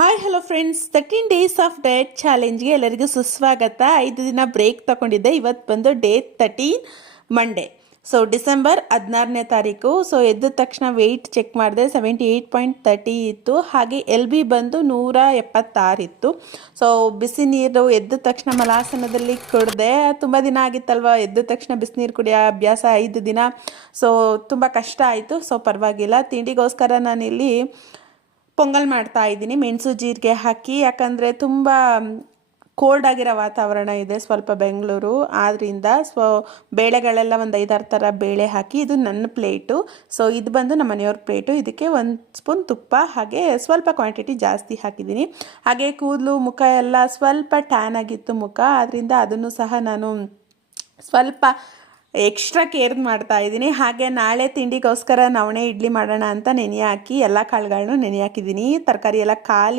Hi hello friends, 13 days of diet ಚಾಲೆಂಜ್ಗೆ ಎಲ್ಲರಿಗೂ ಸುಸ್ವಾಗತ. 5 ದಿನ ಬ್ರೇಕ್ ತಗೊಂಡಿದ್ದೆ. ಇವತ್ತು ಬಂದು ಡೇ 13 ಮಂಡೇ. ಸೊ ಡಿಸೆಂಬರ್ 16ನೇ ತಾರೀಕು. ಸೊ ಎದ್ದ ತಕ್ಷಣ ವೆಯ್ಟ್ ಚೆಕ್ ಮಾಡಿದೆ, 78.30 ಇತ್ತು. ಹಾಗೆ LB ಬಂದು 176 ಇತ್ತು. ಸೊ ಬಿಸಿ ನೀರು ಎದ್ದ ತಕ್ಷಣ ಮಲಾಸನದಲ್ಲಿ ಕುಡಿದೆ. ತುಂಬ ದಿನ ಆಗಿತ್ತಲ್ವ ಎದ್ದ ತಕ್ಷಣ ಬಿಸಿನೀರು ಕುಡಿಯೋ ಅಭ್ಯಾಸ, 5 ದಿನ. ಸೊ ತುಂಬ ಕಷ್ಟ ಆಯಿತು. ಸೊ ಪರವಾಗಿಲ್ಲ. ತಿಂಡಿಗೋಸ್ಕರ ನಾನಿಲ್ಲಿ ಪೊಂಗಲ್ ಮಾಡ್ತಾ ಇದ್ದೀನಿ, ಮೆಣಸು ಜೀರಿಗೆ ಹಾಕಿ. ಯಾಕಂದರೆ ತುಂಬ ಕೋಲ್ಡ್ ಆಗಿರೋ ವಾತಾವರಣ ಇದೆ ಸ್ವಲ್ಪ ಬೆಂಗಳೂರು, ಆದ್ದರಿಂದ ಬೇಳೆಗಳೆಲ್ಲ ಒಂದು 5-6 ಥರ ಬೇಳೆ ಹಾಕಿ. ಇದು ನನ್ನ ಪ್ಲೇಟು. ಸೊ ಇದು ಬಂದು ನಮ್ಮ ಮನೆಯವ್ರ ಪ್ಲೇಟು. ಇದಕ್ಕೆ 1 ಸ್ಪೂನ್ ತುಪ್ಪ, ಹಾಗೆ ಸ್ವಲ್ಪ ಕ್ವಾಂಟಿಟಿ ಜಾಸ್ತಿ ಹಾಕಿದ್ದೀನಿ. ಹಾಗೆ ಕೂದಲು ಮುಖ ಎಲ್ಲ ಸ್ವಲ್ಪ ಟ್ಯಾನ್ ಆಗಿತ್ತು ಮುಖ, ಆದ್ದರಿಂದ ಅದನ್ನು ಸಹ ನಾನು ಸ್ವಲ್ಪ ಎಕ್ಸ್ಟ್ರಾ ಕೇರ್ ಮಾಡ್ತಾ ಇದ್ದೀನಿ. ಹಾಗೆ ನಾಳೆ ತಿಂಡಿಗೋಸ್ಕರ ನವಣೆ ಇಡ್ಲಿ ಮಾಡೋಣ ಅಂತ ನೆನೆ ಹಾಕಿ ಎಲ್ಲ ಕಾಳುಗಳನ್ನು ನೆನೆ ಹಾಕಿದ್ದೀನಿ. ತರಕಾರಿ ಎಲ್ಲ ಖಾಲಿ